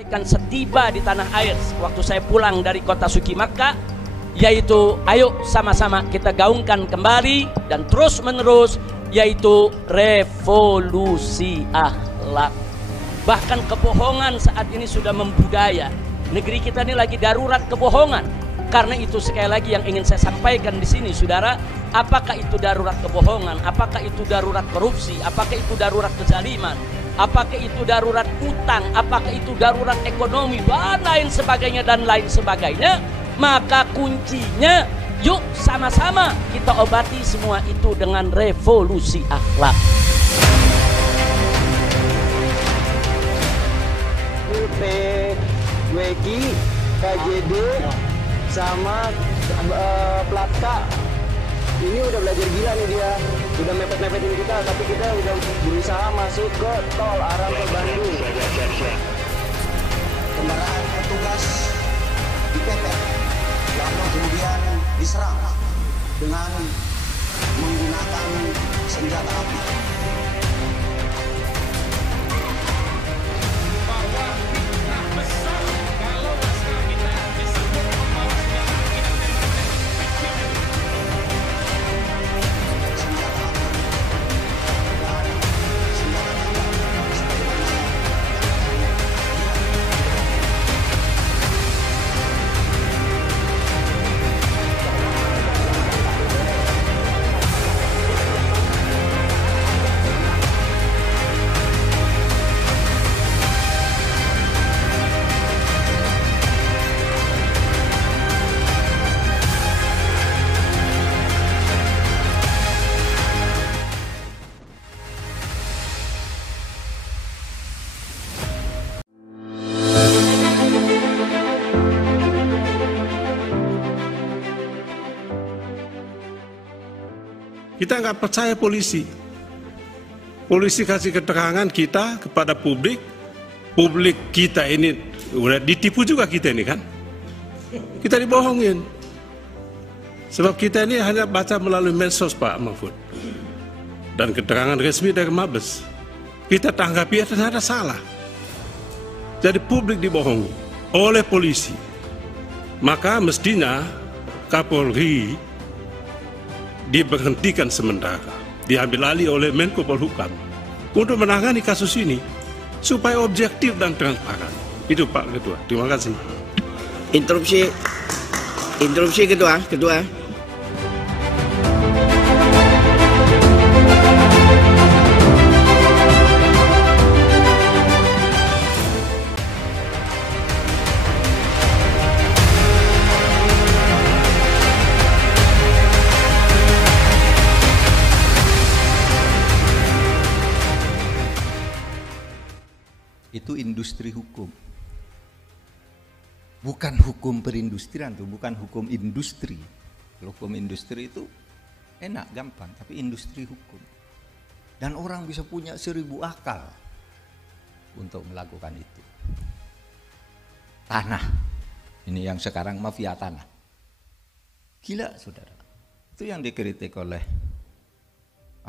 sampaikan setiba di tanah air waktu saya pulang dari kota suci Makkah, yaitu ayo sama-sama kita gaungkan kembali dan terus menerus, yaitu revolusi akhlak. Bahkan kebohongan saat ini sudah membudaya. Negeri kita ini lagi darurat kebohongan. Karena itu sekali lagi yang ingin saya sampaikan di sini, saudara, apakah itu darurat kebohongan, apakah itu darurat korupsi, apakah itu darurat kezaliman, apakah itu darurat utang, apakah itu darurat ekonomi, dan lain sebagainya, maka kuncinya yuk sama-sama kita obati semua itu dengan revolusi akhlak. PWG, KJD, sama Platka ini udah belajar gila nih, dia udah mepet-mepetin kita, tapi kita udah berusaha masuk ke tol arah ke Bandung. Kendaraan petugas dipepet, lalu kemudian diserang dengan menggunakan senjata api. Kita nggak percaya polisi. Polisi kasih keterangan kita kepada publik. Publik kita ini udah ditipu juga kita ini kan. Kita dibohongin. Sebab kita ini hanya baca melalui medsos, Pak Mahfud. Dan keterangan resmi dari Mabes. Kita tanggapi ternyata salah. Jadi publik dibohongi oleh polisi. Maka mestinya Kapolri diberhentikan sementara, diambil alih oleh Menko Polhukam untuk menangani kasus ini supaya objektif dan transparan. Itu Pak Ketua. Terima kasih. Interupsi Ketua. Itu industri hukum, bukan hukum perindustrian tuh, bukan hukum industri. Kalau hukum industri itu enak, gampang, tapi industri hukum. Dan orang bisa punya 1000 akal untuk melakukan itu. Tanah, ini yang sekarang mafia tanah. Gila saudara, itu yang dikritik oleh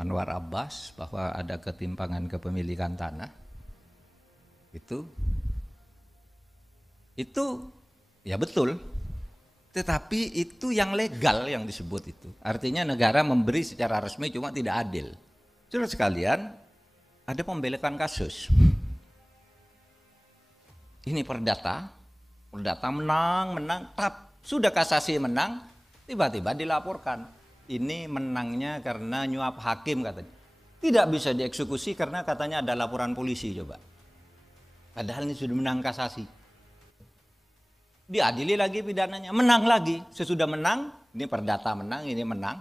Anwar Abbas bahwa ada ketimpangan kepemilikan tanah. Itu ya betul, tetapi itu yang legal yang disebut itu. Artinya negara memberi secara resmi cuma tidak adil. Saudara sekalian, ada pembelekan kasus. Ini perdata menang, sudah kasasi menang, tiba-tiba dilaporkan. Ini menangnya karena nyuap hakim katanya. Tidak bisa dieksekusi karena katanya ada laporan polisi coba. Padahal ini sudah menang kasasi. Diadili lagi pidananya, menang lagi. Sesudah menang, ini perdata menang, ini menang.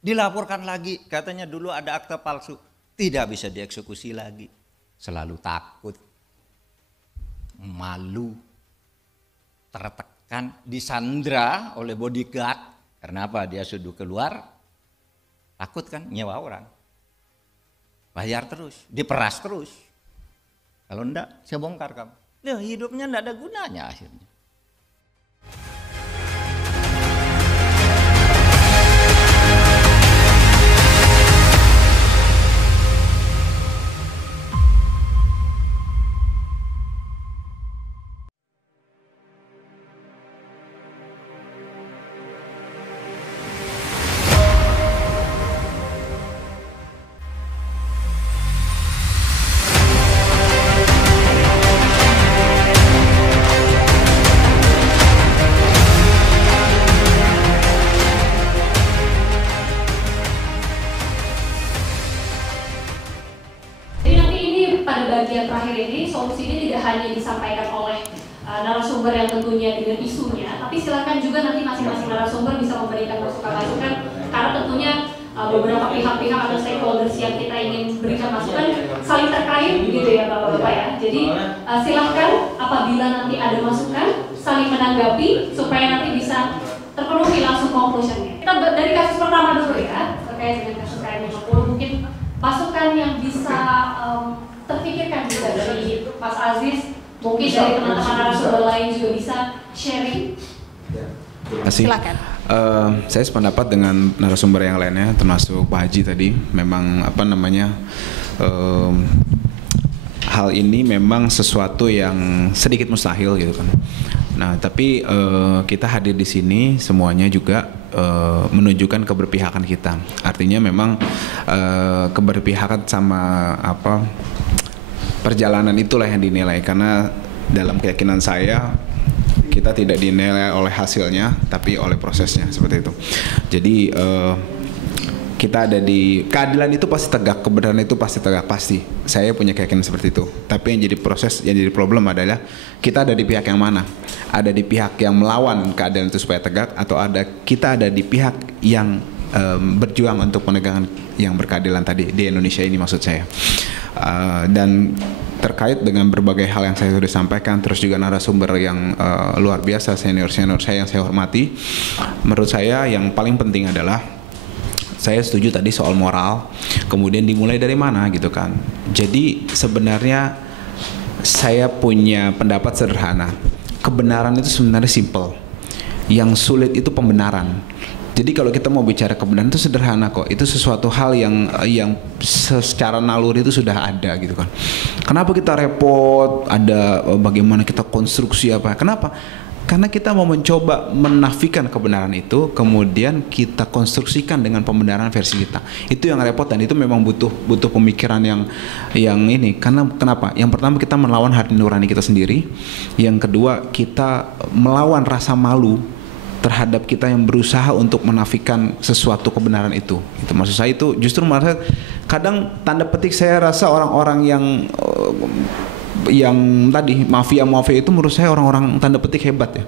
Dilaporkan lagi, katanya dulu ada akta palsu. Tidak bisa dieksekusi lagi. Selalu takut, malu, tertekan, disandra oleh bodyguard. Karena apa? Dia sudah keluar, takut kan nyewa orang. Bayar terus, diperas terus. Kalau enggak, saya bongkar kamu. Loh, hidupnya enggak ada gunanya akhirnya. bagian terakhir ini, solusi ini tidak hanya disampaikan oleh narasumber yang tentunya dengan isunya, tapi silakan juga nanti masing-masing narasumber bisa memberikan masukan-masukan, karena tentunya beberapa pihak-pihak atau stakeholders yang kita ingin berikan masukan saling terkait gitu ya Bapak-Bapak ya. Jadi silahkan apabila nanti ada masukan saling menanggapi supaya nanti bisa terpenuhi langsung conclusion-nya. Kita dari kasus pertama dulu ya, terkait dengan kasus KM50, mungkin masukan yang bisa terpikirkan juga dari Mas Aziz, mungkin dari teman-teman narasumber lain juga bisa sharing. Silakan. Saya sependapat dengan narasumber yang lainnya, termasuk Pak Haji tadi. Memang hal ini memang sesuatu yang sedikit mustahil gitu kan. Nah, tapi kita hadir di sini semuanya juga menunjukkan keberpihakan kita. Artinya memang keberpihakan sama perjalanan itulah yang dinilai, karena dalam keyakinan saya kita tidak dinilai oleh hasilnya tapi oleh prosesnya, seperti itu. Jadi kita ada di keadilan itu pasti tegak, kebenaran itu pasti tegak, pasti. Saya punya keyakinan seperti itu. Tapi yang jadi proses, yang jadi problem adalah kita ada di pihak yang mana? Ada di pihak yang melawan keadilan itu supaya tegak, atau kita ada di pihak yang berjuang untuk penegakan yang berkeadilan tadi di Indonesia ini, maksud saya. Dan terkait dengan berbagai hal yang saya sudah sampaikan, terus juga narasumber yang luar biasa, senior-senior saya yang saya hormati, menurut saya yang paling penting adalah saya setuju tadi soal moral, kemudian dimulai dari mana gitu kan. Jadi sebenarnya saya punya pendapat sederhana, kebenaran itu sebenarnya simple, yang sulit itu pembenaran. Jadi kalau kita mau bicara kebenaran itu sederhana kok, itu sesuatu hal yang secara naluri itu sudah ada gitu kan. Kenapa kita repot, ada bagaimana kita konstruksi apa, kenapa? Karena kita mau mencoba menafikan kebenaran itu, kemudian kita konstruksikan dengan pembenaran versi kita. Itu yang repot, dan itu memang butuh pemikiran yang ini. Karena kenapa? Yang pertama, kita melawan hati nurani kita sendiri. Yang kedua, kita melawan rasa malu terhadap kita yang berusaha untuk menafikan sesuatu kebenaran itu. Itu maksud saya, itu justru merasa kadang tanda petik saya rasa orang-orang yang tadi mafia itu menurut saya orang-orang tanda petik hebat ya,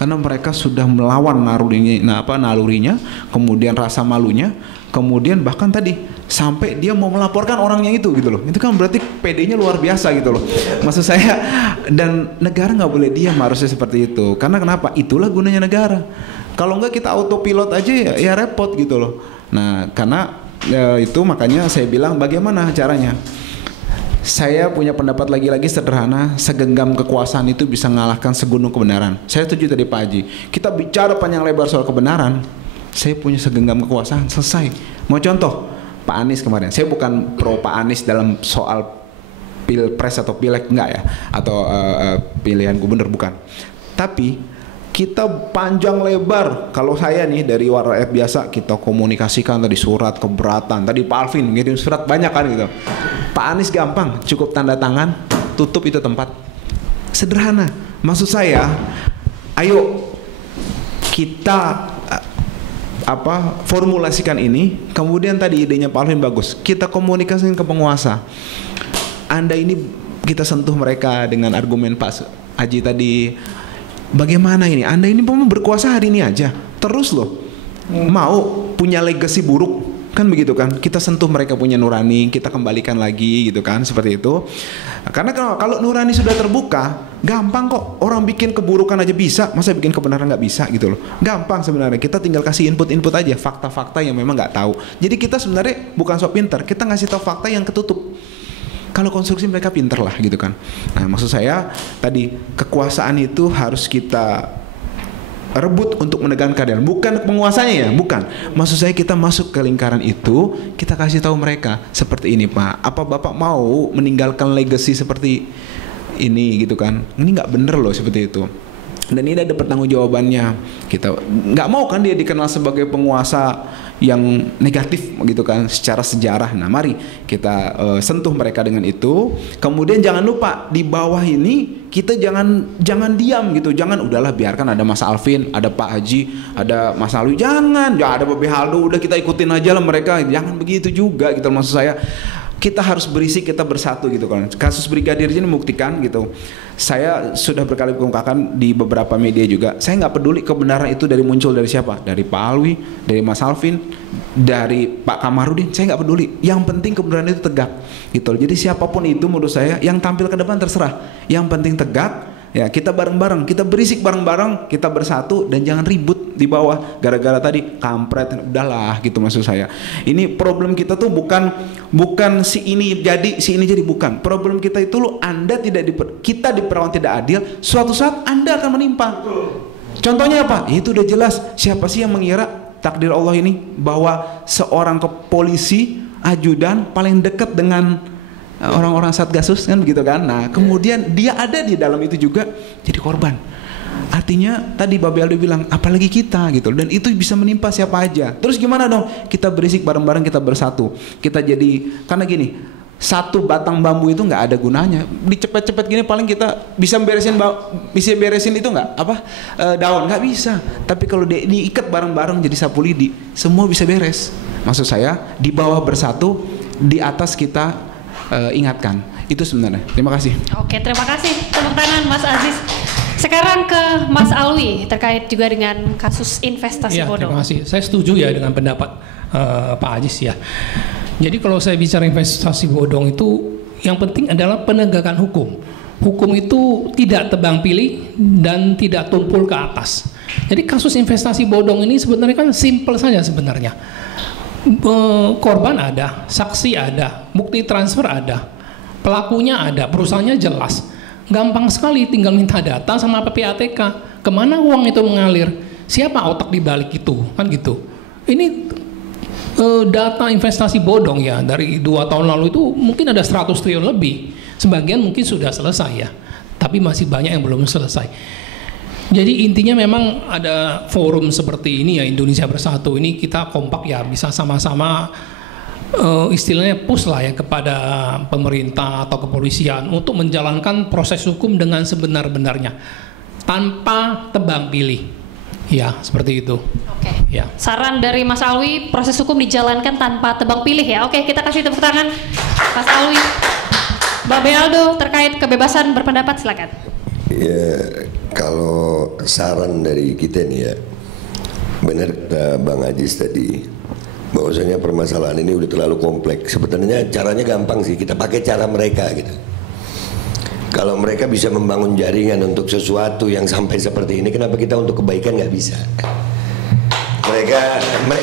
karena mereka sudah melawan nalurinya, kemudian rasa malunya, kemudian bahkan tadi sampai dia mau melaporkan orangnya itu gitu loh. Itu kan berarti PD-nya luar biasa gitu loh, maksud saya. Dan negara nggak boleh diam, harusnya seperti itu. Karena kenapa? Itulah gunanya negara. Kalau nggak kita autopilot aja ya repot gitu loh. Nah, karena itu makanya saya bilang bagaimana caranya. Saya punya pendapat lagi-lagi sederhana, segenggam kekuasaan itu bisa mengalahkan segunung kebenaran. Saya setuju tadi Pak Haji, kita bicara panjang lebar soal kebenaran, saya punya segenggam kekuasaan, selesai. Mau contoh, Pak Anies kemarin, saya bukan pro Pak Anies dalam soal pilpres atau pileg, enggak ya, atau pilihan gubernur, bukan. Tapi kita panjang lebar, kalau saya nih dari rakyat biasa, kita komunikasikan tadi surat keberatan, tadi Pak Alvin ngirim surat banyak kan gitu. Pak Anies gampang, cukup tanda tangan, tutup itu tempat. Sederhana. Maksud saya, ayo kita formulasikan ini, kemudian tadi idenya Pak Alvin bagus, kita komunikasikan ke penguasa. Anda ini kita sentuh mereka dengan argumen Pak Haji tadi. Bagaimana ini? Anda ini mau berkuasa hari ini aja, terus loh mau punya legacy buruk, kan begitu kan? Kita sentuh mereka punya nurani, kita kembalikan lagi gitu kan, seperti itu. Karena kalau nurani sudah terbuka, gampang kok. Orang bikin keburukan aja bisa, masa bikin kebenaran nggak bisa gitu loh? Gampang sebenarnya. Kita tinggal kasih input aja, fakta-fakta yang memang nggak tahu. Jadi kita sebenarnya bukan sok pinter, kita ngasih tahu fakta yang ketutup. Kalau konstruksi mereka pinter lah gitu kan. Nah, maksud saya tadi kekuasaan itu harus kita rebut untuk menegakkan keadilan, bukan penguasanya ya, bukan. Maksud saya kita masuk ke lingkaran itu, kita kasih tahu mereka seperti ini Pak. Apa Bapak mau meninggalkan legacy seperti ini gitu kan? Ini nggak bener loh seperti itu. Dan ini ada pertanggungjawabannya. Kita nggak mau kan dia dikenal sebagai penguasa yang negatif gitu kan secara sejarah. Nah, mari kita sentuh mereka dengan itu. Kemudian jangan lupa di bawah ini kita jangan diam gitu. Jangan udahlah biarkan ada Mas Alvin, ada Pak Haji, ada Mas Alwi. Jangan, ya ada Babe Haldo, udah kita ikutin aja lah mereka. Jangan begitu juga gitu maksud saya. kita harus berisik, kita bersatu gitu kan. Kasus Brigadir ini membuktikan gitu. Saya sudah berkali kemukakan di beberapa media juga. Saya nggak peduli kebenaran itu muncul dari siapa, dari Pak Alwi, dari Mas Alvin, dari Pak Kamarudin. Saya nggak peduli. Yang penting kebenaran itu tegak gitu. Jadi siapapun itu menurut saya yang tampil ke depan terserah. Yang penting tegak. Ya, kita bareng-bareng, kita berisik bareng-bareng, kita bersatu dan jangan ribut di bawah gara-gara tadi kampret, udahlah gitu maksud saya. Ini problem kita tuh bukan si ini jadi, si ini jadi, bukan. Problem kita itu kita diperlakukan tidak adil, suatu saat Anda akan menimpa. Contohnya apa? Itu udah jelas. Siapa sih yang mengira takdir Allah ini bahwa seorang polisi ajudan paling dekat dengan orang-orang Satgasus kan begitu kan. Nah, kemudian dia ada di dalam itu juga jadi korban. Artinya tadi Babe Aldo bilang apalagi kita gitu, dan itu bisa menimpa siapa aja. Terus gimana dong? Kita berisik bareng-bareng, kita bersatu. Kita jadi, karena gini, satu batang bambu itu nggak ada gunanya. Dicepet-cepet gini paling kita bisa beresin itu nggak daun, nggak bisa. Tapi kalau diikat bareng-bareng jadi sapu lidi, semua bisa beres. Maksud saya di bawah bersatu, di atas kita ingatkan. Itu sebenarnya. Terima kasih. Oke, terima kasih. Tepuk tangan Mas Aziz. Sekarang ke Mas Alwi terkait juga dengan kasus investasi bodong. Terima kasih. Saya setuju ya dengan pendapat Pak Aziz ya. Jadi kalau saya bicara investasi bodong itu yang penting adalah penegakan hukum. Hukum itu tidak tebang pilih dan tidak tumpul ke atas. Jadi kasus investasi bodong ini sebenarnya kan simple saja sebenarnya. Korban ada, saksi ada, bukti transfer ada, pelakunya ada, perusahaannya jelas. Gampang sekali, tinggal minta data sama PPATK. Kemana uang itu mengalir? Siapa otak di balik itu? Kan gitu. Ini data investasi bodong ya, dari 2 tahun lalu itu mungkin ada 100 triliun lebih. Sebagian mungkin sudah selesai ya, tapi masih banyak yang belum selesai. Jadi intinya memang ada forum seperti ini ya, Indonesia Bersatu ini kita kompak ya, bisa sama-sama istilahnya push lah ya kepada pemerintah atau kepolisian untuk menjalankan proses hukum dengan sebenar-benarnya tanpa tebang pilih ya, seperti itu. Oke. Ya. Saran dari Mas Alwi, proses hukum dijalankan tanpa tebang pilih ya. Oke, kita kasih tepuk tangan Mas Alwi. Babe Aldo terkait kebebasan berpendapat, silakan. Ya, kalau saran dari kita nih ya, benar kata Bang Aziz tadi, bahwasanya permasalahan ini udah terlalu kompleks. Sebenarnya caranya gampang sih, kita pakai cara mereka gitu. Kalau mereka bisa membangun jaringan untuk sesuatu yang sampai seperti ini, kenapa kita untuk kebaikan nggak bisa?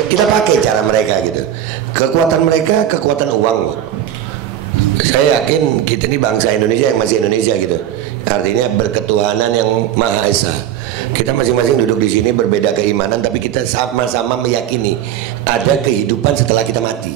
Kita pakai cara mereka gitu. Kekuatan mereka kekuatan uang. Saya yakin kita ini bangsa Indonesia yang masih Indonesia gitu. Artinya berketuhanan yang Maha Esa. Kita masing-masing duduk di sini berbeda keimanan, tapi kita sama-sama meyakini ada kehidupan setelah kita mati.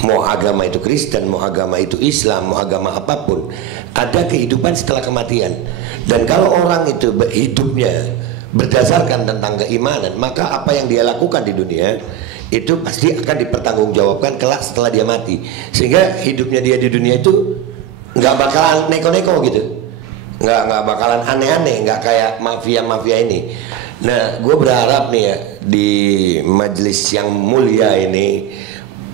Mau agama itu Kristen, mau agama itu Islam, mau agama apapun, ada kehidupan setelah kematian. Dan kalau orang itu hidupnya berdasarkan tentang keimanan, maka apa yang dia lakukan di dunia itu pasti akan dipertanggungjawabkan kelak setelah dia mati. Sehingga hidupnya dia di dunia itu nggak bakalan neko-neko gitu, nggak bakalan aneh-aneh, nggak kayak mafia-mafia ini. Nah, gue berharap nih ya, di majelis yang mulia ini,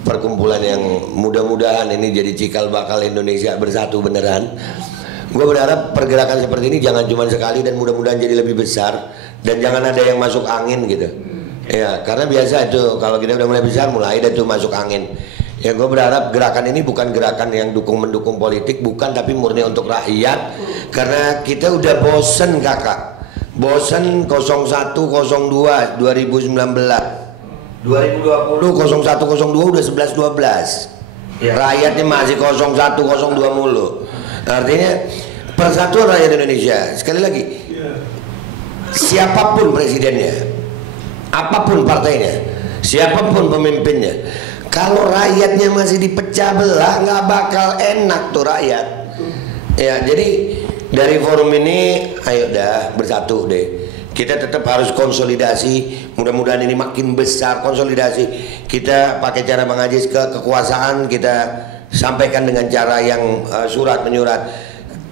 perkumpulan yang mudah-mudahan ini jadi cikal bakal Indonesia Bersatu beneran. Gue berharap pergerakan seperti ini jangan cuma sekali dan mudah-mudahan jadi lebih besar, dan jangan ada yang masuk angin gitu. Ya, karena biasa itu kalau kita udah mulai besar mulai ada tuh masuk angin. Ya, gue berharap gerakan ini bukan gerakan yang mendukung politik, bukan, tapi murni untuk rakyat. Karena kita udah bosen kakak, bosen 01, 02, 2019, 2020, 01, 02 udah 11, 12. Ya. Rakyatnya masih 01, 02 mulu. Artinya persatuan rakyat Indonesia. Sekali lagi, siapapun presidennya, apapun partainya, siapapun pemimpinnya, kalau rakyatnya masih dipecah belah, nggak bakal enak tuh rakyat. Ya, jadi dari forum ini, ayo dah bersatu deh. Kita tetap harus konsolidasi. Mudah-mudahan ini makin besar konsolidasi. Kita pakai cara Bang Aziz kekuasaan, kita sampaikan dengan cara yang surat menyurat.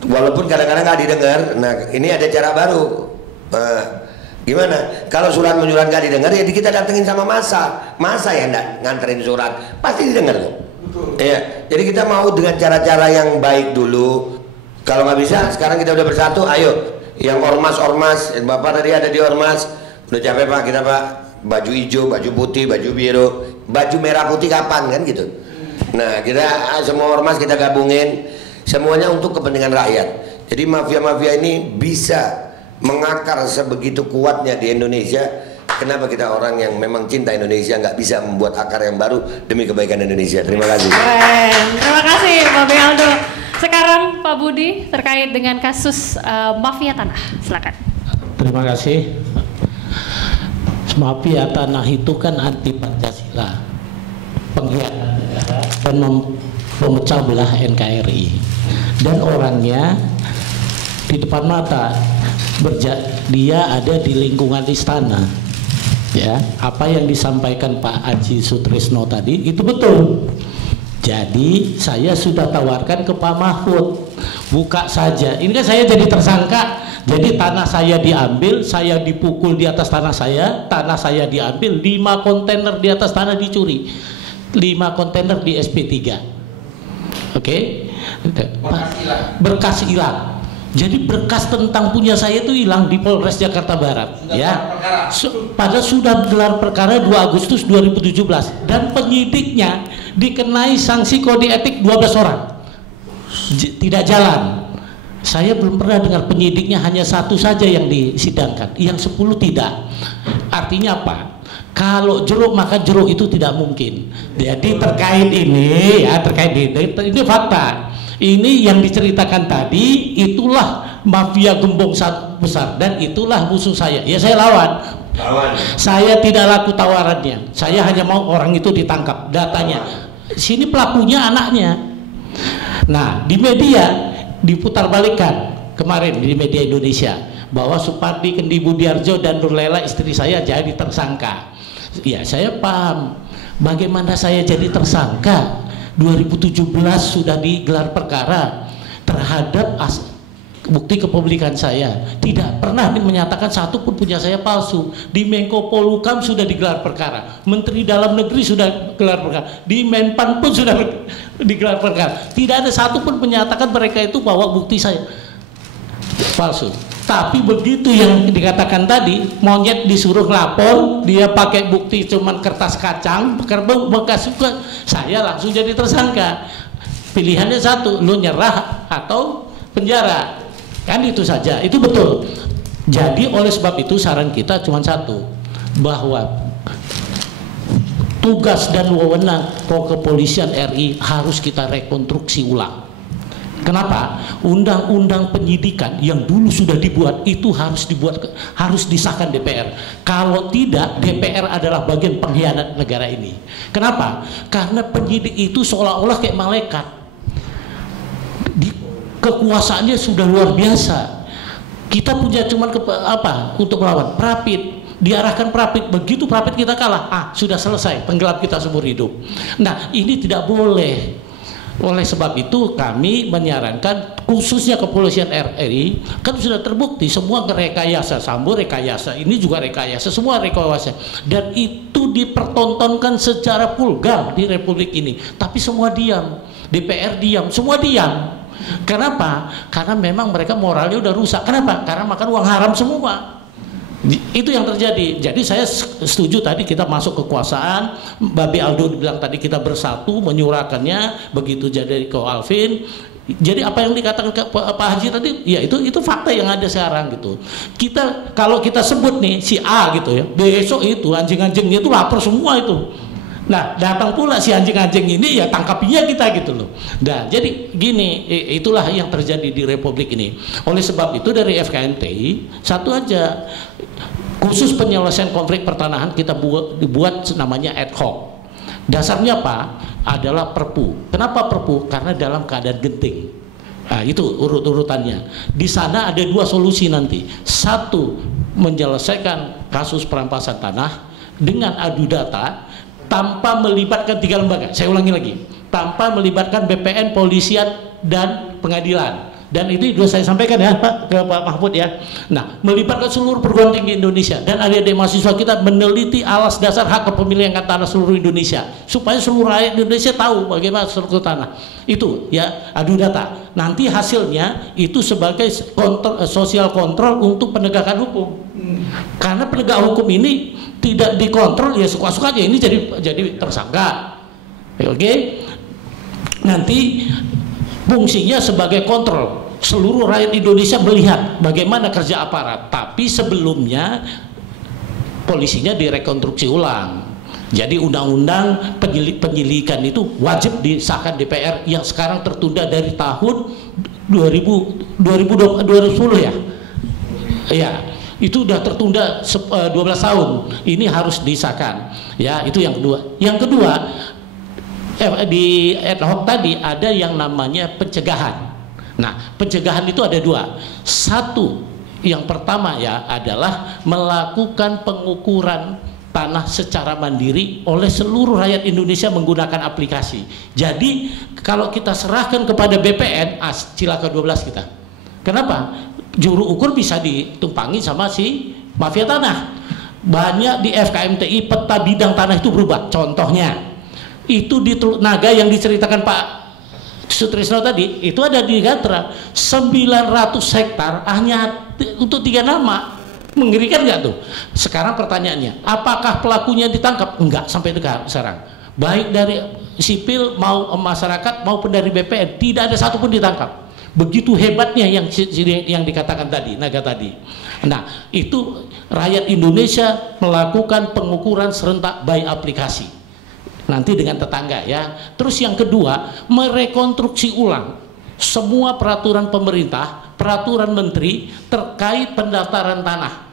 Walaupun kadang-kadang nggak didengar. Nah, ini ada cara baru. Gimana? Kalau surat menyurat nggak didengar, ya kita datengin sama masa yang nganterin surat, pasti didengar kok. Iya, jadi kita mau dengan cara-cara yang baik dulu. Kalau nggak bisa, sekarang kita udah bersatu, ayo. Yang ormas-ormas, Bapak tadi ada di ormas, udah capek Pak, kita Pak, baju hijau, baju putih, baju biru, baju merah putih kapan kan gitu. Nah, kita semua ormas kita gabungin, semuanya untuk kepentingan rakyat. Jadi mafia-mafia ini bisa mengakar sebegitu kuatnya di Indonesia. Kenapa kita orang yang memang cinta Indonesia nggak bisa membuat akar yang baru demi kebaikan Indonesia? Terima kasih. Keren. Terima kasih Pak Aldo. Sekarang Pak Budi terkait dengan kasus mafia tanah, silakan. Terima kasih. Mafia tanah itu kan anti Pancasila, pengkhianatan negara dan memecah belah NKRI. Dan orangnya di depan mata dia ada di lingkungan istana. Ya, apa yang disampaikan Pak Haji Sutrisno tadi itu betul. Jadi saya sudah tawarkan ke Pak Mahfud, buka saja. Ini kan saya jadi tersangka. Jadi tanah saya diambil, saya dipukul di atas tanah saya diambil, 5 kontainer di atas tanah dicuri, 5 kontainer di SP3. Oke, berkas hilang. Jadi berkas tentang punya saya itu hilang di Polres Jakarta Barat. Ya, padahal sudah gelar perkara 2 Agustus 2017 dan penyidiknya dikenai sanksi kode etik 12 orang. Tidak jalan. Saya belum pernah dengar penyidiknya hanya 1 saja yang disidangkan, yang 10 tidak. Artinya apa? Kalau jeruk makan jeruk itu tidak mungkin. Jadi terkait ini ya, terkait ini fakta. Ini yang diceritakan tadi, itulah mafia gembong besar dan itulah musuh saya. Ya saya lawan. Saya tidak laku tawarannya. Saya hanya mau orang itu ditangkap. Datanya. Sini pelakunya anaknya. Nah, di media diputarbalikkan kemarin di media Indonesia bahwa Supardi Kendi Budiarjo dan Nurlela istri saya jadi tersangka. Ya, saya paham. Bagaimana saya jadi tersangka? 2017 sudah digelar perkara terhadap bukti kepemilikan saya. Tidak pernah menyatakan satu pun punya saya palsu. Di Menko Polhukam sudah digelar perkara. Menteri Dalam Negeri sudah gelar perkara. Di Menpan pun sudah digelar perkara. Tidak ada satu pun menyatakan mereka itu bawa bukti saya palsu. Tapi begitu yang dikatakan tadi, monyet disuruh lapor, dia pakai bukti cuman kertas kacang, bekas juga, saya langsung jadi tersangka. Pilihannya satu, lu nyerah atau penjara. Kan itu saja, itu betul. Jadi oleh sebab itu saran kita cuma satu, bahwa tugas dan wewenang kepolisian RI harus kita rekonstruksi ulang. Kenapa? Undang-undang penyidikan yang dulu sudah dibuat itu harus disahkan DPR. Kalau tidak, DPR adalah bagian pengkhianat negara ini. Kenapa? Karena penyidik itu seolah-olah kayak malaikat. Kekuasaannya sudah luar biasa. Kita punya cuman untuk melawan Prapit. Diarahkan Prapit, begitu Prapit kita kalah, sudah selesai, tenggelam kita seumur hidup. Nah, ini tidak boleh. Oleh sebab itu kami menyarankan khususnya kepolisian RI, kan sudah terbukti semua rekayasa, Sambo rekayasa, ini juga rekayasa, semua rekayasa, dan itu dipertontonkan secara vulgar di Republik ini. Tapi semua diam, DPR diam, semua diam. Kenapa? Karena memang mereka moralnya udah rusak. Kenapa? Karena makan uang haram semua. Itu yang terjadi. Jadi saya setuju tadi kita masuk kekuasaan. Babi Aldo bilang tadi kita bersatu menyuarakannya, begitu jadi ke Alvin. Jadi apa yang dikatakan Pak Haji tadi, ya itu fakta yang ada sekarang gitu. Kalau kita sebut nih si A gitu ya, besok itu anjing-anjingnya itu lapor semua itu. Nah, datang pula si anjing-anjing ini, ya tangkapinya kita gitu loh. Nah, jadi gini, itulah yang terjadi di Republik ini. Oleh sebab itu dari FKNTI satu aja, khusus penyelesaian konflik pertanahan kita dibuat namanya ad hoc. Dasarnya apa? Adalah Perpu. Kenapa Perpu? Karena dalam keadaan genting. Nah, itu urut-urutannya. Di sana ada 2 solusi nanti. Satu, menyelesaikan kasus perampasan tanah dengan adu data tanpa melibatkan 3 lembaga. Saya ulangi lagi, tanpa melibatkan BPN, polisian, dan pengadilan. Dan itu sudah saya sampaikan ya Pak, ke Pak Mahfud ya. Nah, melibatkan seluruh perguruan tinggi Indonesia dan adik-adik mahasiswa kita meneliti alas dasar hak kepemilikan tanah seluruh Indonesia supaya seluruh rakyat Indonesia tahu bagaimana struktur tanah. Itu ya, adu data. Nanti hasilnya itu sebagai sosial kontrol untuk penegakan hukum. Karena penegak hukum ini tidak dikontrol ya suka-sukanya, ini jadi tersangka. Oke. Nanti fungsinya sebagai kontrol, seluruh rakyat Indonesia melihat bagaimana kerja aparat, tapi sebelumnya polisinya direkonstruksi ulang. Jadi undang-undang penyelidikan itu wajib disahkan DPR yang sekarang tertunda dari tahun 2010 ya. Ya, itu sudah tertunda 12 tahun. Ini harus disahkan. Ya, itu yang kedua. Yang kedua, di ad hoc tadi ada yang namanya pencegahan. Nah, pencegahan itu ada dua. Satu, yang pertama ya adalah melakukan pengukuran tanah secara mandiri oleh seluruh rakyat Indonesia menggunakan aplikasi. Jadi kalau kita serahkan kepada BPN, cilaka 12 kita. Kenapa? Juru ukur bisa ditumpangi sama si mafia tanah. Banyak di FKMTI peta bidang tanah itu berubah. Contohnya itu di Teluk Naga yang diceritakan Pak Sutrisno tadi, itu ada di Gatra 900 hektar hanya untuk 3 nama. Mengerikan nggak tuh? Sekarang pertanyaannya, apakah pelakunya ditangkap? Enggak sampai sekarang. Baik dari sipil mau masyarakat maupun dari BPN, tidak ada satupun ditangkap. Begitu hebatnya yang dikatakan tadi, Naga tadi. Nah, itu rakyat Indonesia melakukan pengukuran serentak by aplikasi. Nanti dengan tetangga ya. Terus yang kedua, merekonstruksi ulang semua peraturan pemerintah, peraturan menteri terkait pendaftaran tanah.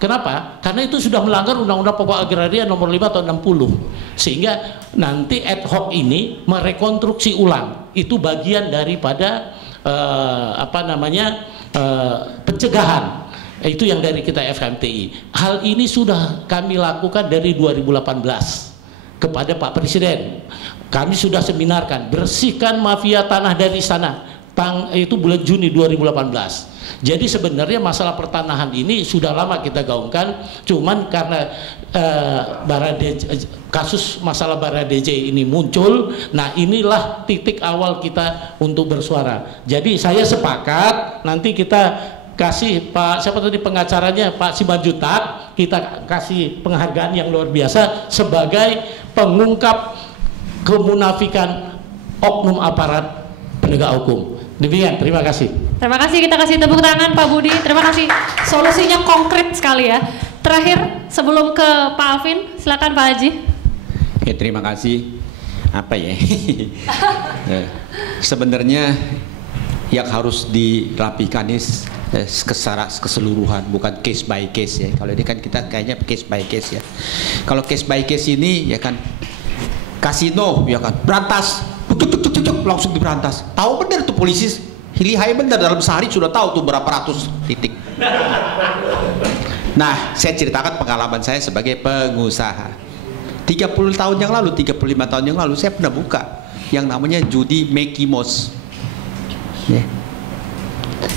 Kenapa? Karena itu sudah melanggar Undang-Undang Pokok Agraria nomor 5 tahun 60. Sehingga nanti ad hoc ini merekonstruksi ulang. Itu bagian daripada pencegahan. Itu yang dari kita FKMTI. Hal ini sudah kami lakukan dari 2018 kepada Pak Presiden. Kami sudah seminarkan bersihkan mafia tanah dari sana. Itu bulan Juni 2018. Jadi sebenarnya masalah pertanahan ini sudah lama kita gaungkan, cuman karena kasus masalah Baradae ini muncul, nah inilah titik awal kita untuk bersuara. Jadi saya sepakat nanti kita kasih Pak siapa tadi pengacaranya Pak Simanjuntak, kita kasih penghargaan yang luar biasa sebagai pengungkap kemunafikan oknum aparat penegak hukum. Demikian, terima kasih. Terima kasih, kita kasih tepuk tangan Pak Budi. Terima kasih, solusinya konkret sekali ya. Terakhir sebelum ke Pak Alvin, silakan Pak Haji. Oke, terima kasih. Apa ya? Sebenarnya yang harus dirapikan ini secara keseluruhan, bukan case by case ya. Kalau ini kan kita kayaknya case by case ya. Kalau case by case ini ya kan kasino ya kan berantas, langsung diberantas. Tahu benar tuh polisi, lihai benar dalam sehari sudah tahu tuh berapa ratus titik. Nah, saya ceritakan pengalaman saya sebagai pengusaha. 30 tahun yang lalu, 35 tahun yang lalu saya pernah buka yang namanya judi Mickey Mouse. Ya.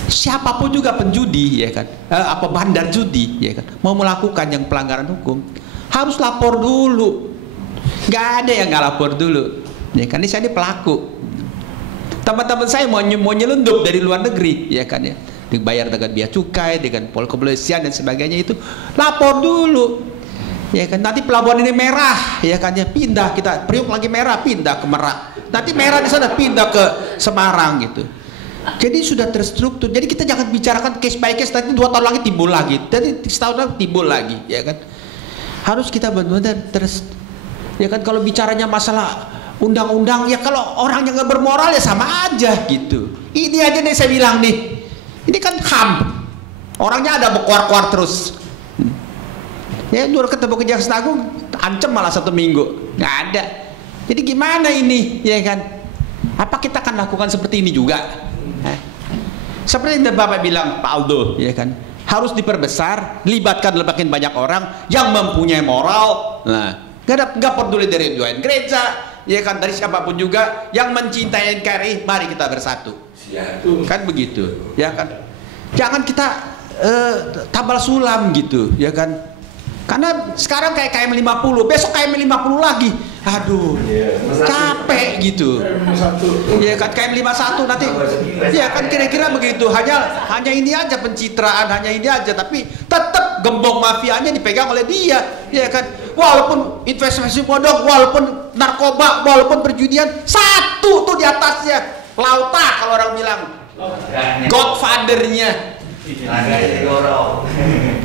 Siapapun juga penjudi ya kan, bandar judi ya kan, mau melakukan yang pelanggaran hukum harus lapor dulu. Nggak ada yang nggak lapor dulu. Ya kan, ini saya pelaku. Teman-teman saya mau nyelundup dari luar negeri, ya kan ya, dibayar dengan bea cukai, dengan pol kepolisian dan sebagainya itu lapor dulu, ya kan. Nanti pelabuhan ini merah, ya kan ya, pindah kita Priok lagi merah, pindah ke Merak. Nanti merah di sana pindah ke Semarang gitu. Jadi sudah terstruktur. Jadi kita jangan bicarakan case by case. Nanti 2 tahun lagi timbul lagi, jadi setahun lagi timbul lagi, ya kan. Harus kita benar-benar terus, ya kan. Kalau bicaranya masalah undang-undang ya, kalau orang yang nggak bermoral ya sama aja gitu. Ini aja nih saya bilang nih, ini kan HAM, orangnya ada berkuar-kuar terus. Ya dulu ketemu Kejaksaan Agung, ancam malah 1 minggu, nggak ada. Jadi gimana ini, ya kan? Apa kita akan lakukan seperti ini juga? Seperti yang Bapak bilang Pak Aldo, ya kan? Harus diperbesar, libatkan makin banyak orang yang mempunyai moral. Nah, nggak peduli dari doain gereja, ya kan, dari siapapun juga yang mencintai NKRI, mari kita bersatu. Kan begitu, ya kan? Jangan kita tabal sulam gitu, ya kan? Karena sekarang kayak KM 50, besok KM 50 lagi. Aduh, capek gitu. Ya kan KM 51 nanti. Ya kan kira-kira begitu. Hanya ini aja pencitraan, hanya ini aja, tapi tetap gembong mafianya dipegang oleh dia. Ya kan? Walaupun investasi bodong, walaupun narkoba, walaupun perjudian, satu tuh di atasnya. Lauta kalau orang bilang. Godfather-nya.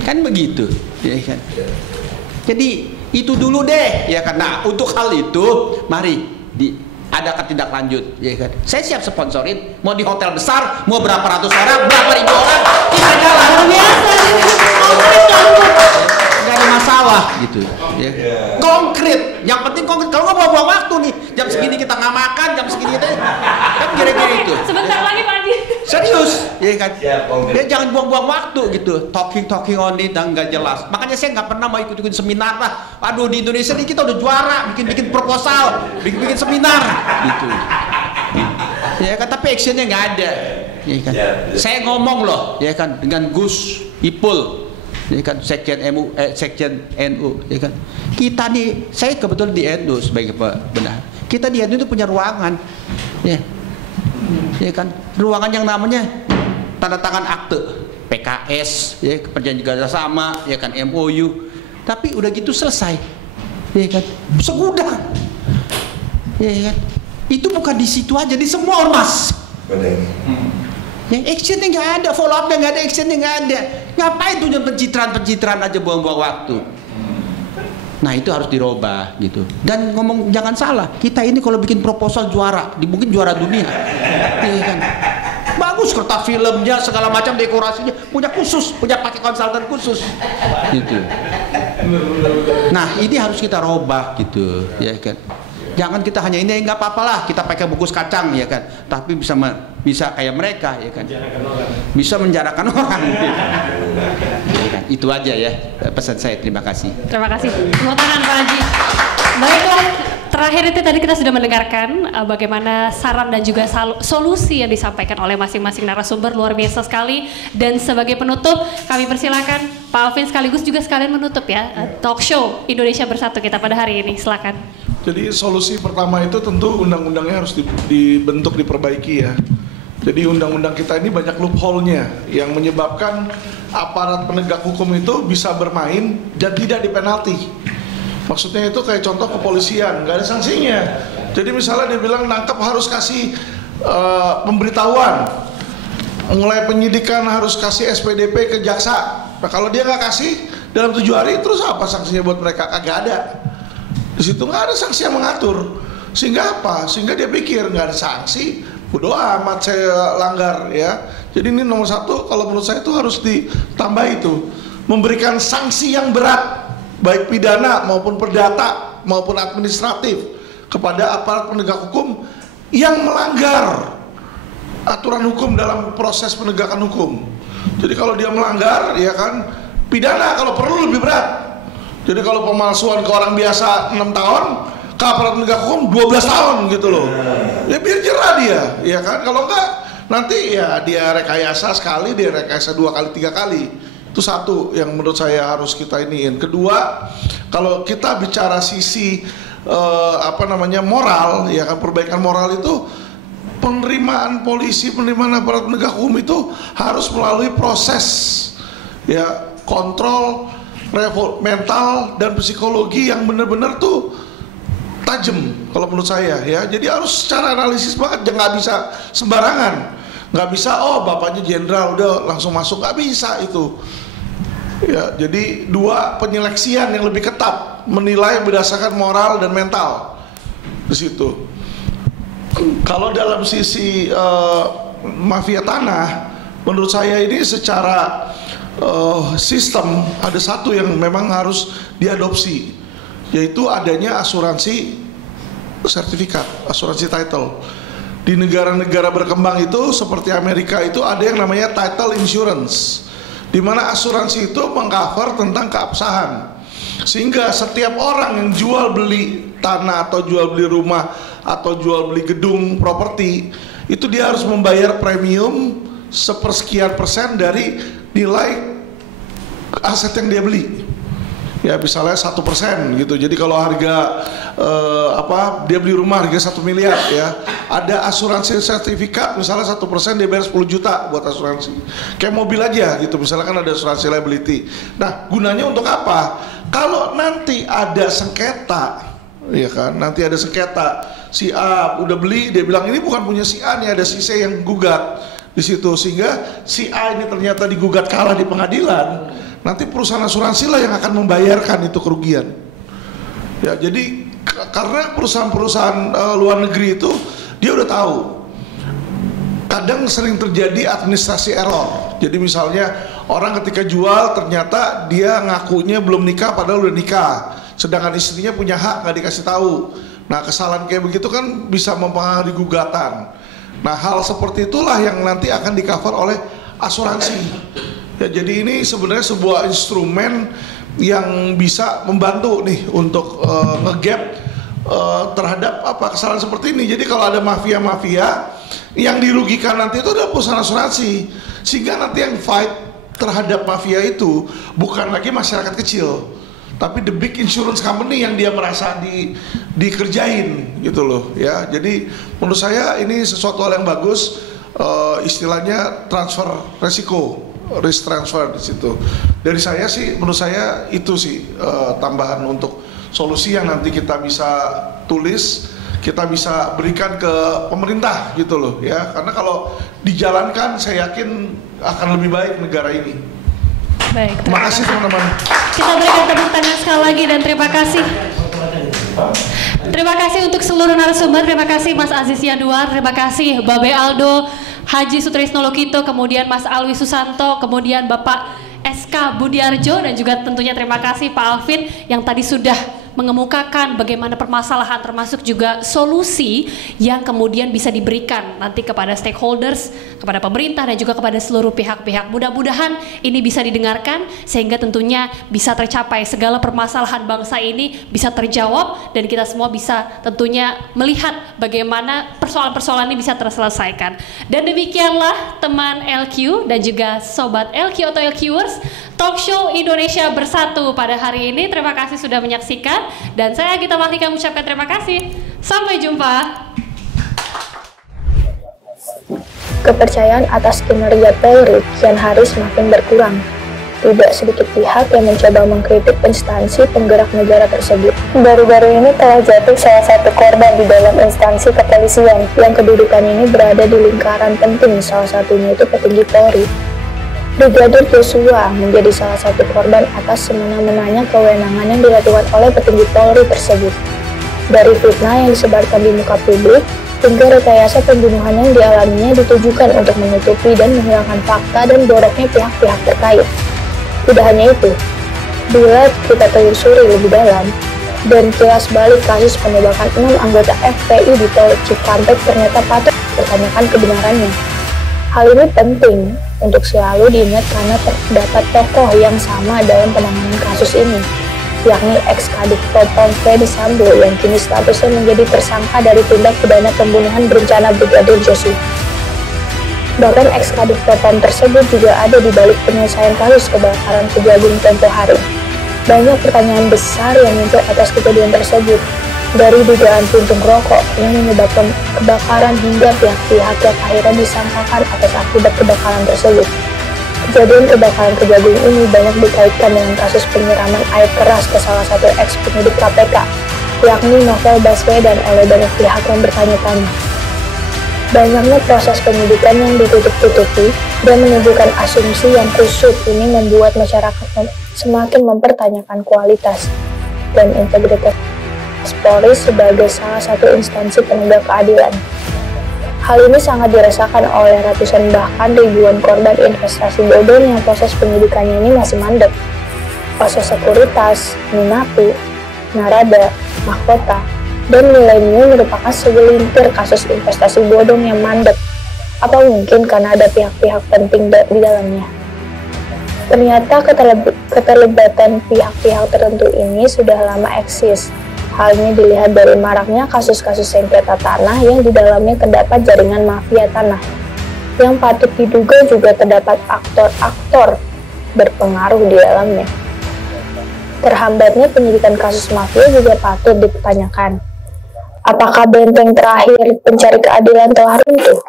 Kan begitu, ya kan. Jadi itu dulu deh, ya kan. Nah, untuk hal itu mari ada ketindaklanjut, ya kan. Saya siap sponsorin, mau di hotel besar, mau berapa ratus orang, berapa ribu orang, kita jalan. Nggak ada masalah gitu, ya. Konkret, yang penting konkret. Kalau nggak buang waktu nih, jam segini kita nggak makan, jam segini kita kan kira-kira itu. Sebentar lagi Pak Haji. Serius, ya kan? Ya jangan buang-buang waktu gitu, talking on it dan nggak jelas. Makanya saya nggak pernah mau ikut seminar lah. Aduh, di Indonesia ini kita udah juara, bikin proposal, bikin seminar, gitu. Ya kan, tapi actionnya nggak ada, ya kan? Saya ngomong loh, ya kan, dengan Gus Ipul, ya kan, Sekjen NU, ya kan. Kita nih, saya kebetulan di NU sebagai benar. Kita di NU itu punya ruangan, ya. Ya kan, ruangan yang namanya tanda tangan akte PKS, ya, perjanjian kerjasama, ya kan, MOU, tapi udah gitu selesai, ya kan, segudang, ya kan, itu bukan di situ aja, di semua ormas. Yang actionnya nggak ada, follow upnya nggak ada, actionnya nggak ada, ngapain tuh pencitraan aja buang-buang waktu. Nah itu harus dirubah gitu. Dan ngomong jangan salah, kita ini kalau bikin proposal juara, mungkin juara dunia, ya kan. Bagus kertas filmnya, segala macam dekorasinya, punya pakai konsultan khusus, gitu. Nah ini harus kita robah gitu, ya kan. Jangan kita hanya ini nggak apa-apalah, kita pakai bungkus kacang, ya kan. Tapi bisa kayak mereka, ya kan. Bisa menjarakan orang. Ya kan? Itu aja ya pesan saya. Terima kasih. Terima kasih. Tepuk tangan Pak Haji. Baiklah, terakhir itu tadi kita sudah mendengarkan bagaimana saran dan juga solusi yang disampaikan oleh masing-masing narasumber, luar biasa sekali. Dan sebagai penutup kami persilakan Pak Alvin sekaligus juga sekalian menutup ya talk show Indonesia Bersatu kita pada hari ini. Silakan. Jadi solusi pertama itu tentu undang-undangnya harus dibentuk, diperbaiki ya. Jadi undang-undang kita ini banyak loophole-nya yang menyebabkan aparat penegak hukum itu bisa bermain dan tidak dipenalti. Maksudnya itu kayak contoh kepolisian, nggak ada sanksinya. Jadi misalnya dia bilang nangkep harus kasih pemberitahuan, mulai penyidikan harus kasih SPDP ke jaksa. Nah, kalau dia nggak kasih dalam 7 hari, terus apa sanksinya buat mereka? Kagak ada. Di situ nggak ada sanksi yang mengatur. Sehingga apa? Sehingga dia pikir nggak ada sanksi, bodoh amat saya langgar ya. Jadi ini nomor satu, kalau menurut saya itu harus ditambah itu, memberikan sanksi yang berat, baik pidana maupun perdata maupun administratif kepada aparat penegak hukum yang melanggar aturan hukum dalam proses penegakan hukum. Jadi kalau dia melanggar, ya kan, pidana kalau perlu lebih berat. Jadi kalau pemalsuan ke orang biasa 6 tahun, ke aparat penegak hukum 12 tahun gitu loh. Ya biar jerah dia, ya kan. Kalau enggak nanti ya dia rekayasa sekali, dia rekayasa 2 kali 3 kali. Itu satu yang menurut saya harus kita iniin. Kedua, kalau kita bicara sisi moral, ya kan, perbaikan moral itu, penerimaan polisi, penerimaan aparat penegak hukum itu harus melalui proses ya kontrol mental dan psikologi yang benar-benar tuh tajam kalau menurut saya ya. Jadi harus secara analisis banget, nggak bisa sembarangan, nggak bisa oh bapaknya jenderal udah langsung masuk, nggak bisa itu ya. Jadi 2 penyeleksian yang lebih ketat, menilai berdasarkan moral dan mental di situ. Kalau dalam sisi mafia tanah, menurut saya ini secara sistem ada satu yang memang harus diadopsi, yaitu adanya asuransi sertifikat, asuransi title. Di negara-negara berkembang itu seperti Amerika itu ada yang namanya title insurance, di mana asuransi itu mengcover tentang keabsahan, sehingga setiap orang yang jual beli tanah atau jual beli rumah atau jual beli gedung properti itu dia harus membayar premium sepersekian persen dari nilai aset yang dia beli. Ya misalnya 1% gitu. Jadi kalau harga dia beli rumah harga 1 miliar ya, ada asuransi sertifikat misalnya 1% dia bayar 10 juta buat asuransi. Kayak mobil aja gitu, misalnya kan ada asuransi liability. Nah gunanya untuk apa? Kalau nanti ada sengketa, ya kan, nanti ada sengketa, si A udah beli, dia bilang ini bukan punya si A nih, ada si C yang gugat di situ, sehingga si A ini ternyata digugat kalah di pengadilan. Nanti perusahaan asuransi lah yang akan membayarkan itu kerugian. Ya, jadi karena perusahaan-perusahaan luar negeri itu dia udah tahu. Kadang sering terjadi administrasi error. Jadi misalnya orang ketika jual ternyata dia ngakunya belum nikah padahal udah nikah. Sedangkan istrinya punya hak nggak dikasih tahu. Nah, kesalahan kayak begitu kan bisa mempengaruhi gugatan. Nah, hal seperti itulah yang nanti akan di-cover oleh asuransi. Ya, jadi ini sebenarnya sebuah instrumen yang bisa membantu nih untuk nge-gap terhadap kesalahan seperti ini. Jadi kalau ada mafia-mafia yang dirugikan nanti itu adalah perusahaan asuransi, sehingga nanti yang fight terhadap mafia itu bukan lagi masyarakat kecil, tapi the big insurance company yang dia merasa dikerjain gitu loh ya. Jadi menurut saya ini sesuatu hal yang bagus, istilahnya transfer resiko, risk transfer di situ. Dari saya sih, menurut saya itu sih tambahan untuk solusi yang nanti kita bisa tulis, kita bisa berikan ke pemerintah gitu loh ya. Karena kalau dijalankan, saya yakin akan lebih baik negara ini. Baik, terima kasih teman-teman. Kita berikan tepuk tangan sekali lagi dan terima kasih. Terima kasih untuk seluruh narasumber. Terima kasih Mas Aziz Yanuar, terima kasih Babe Aldo, Haji Sutrisno Lokito, kemudian Mas Alwi Susanto, kemudian Bapak SK Budiarjo, dan juga tentunya terima kasih Pak Alvin yang tadi sudah mengemukakan bagaimana permasalahan termasuk juga solusi yang kemudian bisa diberikan nanti kepada stakeholders, kepada pemerintah dan juga kepada seluruh pihak-pihak. Mudah-mudahan ini bisa didengarkan sehingga tentunya bisa tercapai segala permasalahan bangsa ini bisa terjawab dan kita semua bisa tentunya melihat bagaimana persoalan-persoalan ini bisa terselesaikan. Dan demikianlah teman LQ dan juga sobat LQ atau LQers, Talk Show Indonesia Bersatu pada hari ini. Terima kasih sudah menyaksikan dan saya Gita Mahlika mengucapkan terima kasih. Sampai jumpa. Kepercayaan atas kinerja Polri kian hari semakin berkurang. Tidak sedikit pihak yang mencoba mengkritik instansi penggerak negara tersebut. Baru-baru ini telah jatuh salah satu korban di dalam instansi kepolisian yang kedudukan ini berada di lingkaran penting, salah satunya itu petinggi Polri. Brigadir Joshua menjadi salah satu korban atas semena-menanya kewenangan yang dilakukan oleh petinggi Polri tersebut. Dari fitnah yang disebarkan di muka publik, hingga rekayasa pembunuhan yang dialaminya ditujukan untuk menutupi dan menghilangkan fakta dan boroknya pihak-pihak terkait. Tidak hanya itu, bila kita telusuri lebih dalam dan kilas balik kasus penembakan 6 anggota FPI di Tol Cikampek ternyata patut dipertanyakan kebenarannya. Hal ini penting untuk selalu diingat karena terdapat tokoh yang sama dalam penanganan kasus ini, yakni ex-Kadif Propam Fedy Sambo yang kini statusnya menjadi tersangka dari tindak pidana pembunuhan berencana Brigadir Joshua. Bahkan ex-Kadif Propam tersebut juga ada di balik penyelesaian kasus kebakaran Kejagung tempo hari. Banyak pertanyaan besar yang muncul atas kejadian tersebut, dari dugaan puntung rokok yang menyebabkan kebakaran hingga pihak-pihak yang akhirnya disangkakan atas akibat kebakaran tersebut. Kejadian kebakaran Kejagung ini banyak dikaitkan dengan kasus penyiraman air keras ke salah satu ex-penyidik KPK, yakni Novel Baswedan oleh banyak pihak yang bertanya-tanya. Banyaknya proses penyidikan yang ditutup-tutupi dan menimbulkan asumsi yang kusut ini membuat masyarakat semakin mempertanyakan kualitas dan integritas Polri sebagai salah satu instansi penegak keadilan. Hal ini sangat dirasakan oleh ratusan bahkan ribuan korban investasi bodong yang proses penyidikannya ini masih mandek. Proses sekuritas, Minapu, Narada, Mahkota, dan Millennium merupakan segelintir kasus investasi bodong yang mandek. Apa mungkin karena ada pihak-pihak penting di dalamnya? Ternyata keterlibatan pihak-pihak tertentu ini sudah lama eksis. Hal ini dilihat dari maraknya kasus-kasus sengketa tanah yang di dalamnya terdapat jaringan mafia tanah, yang patut diduga juga terdapat aktor-aktor berpengaruh di dalamnya. Terhambatnya penyidikan kasus mafia juga patut dipertanyakan. Apakah benteng terakhir pencari keadilan telah runtuh?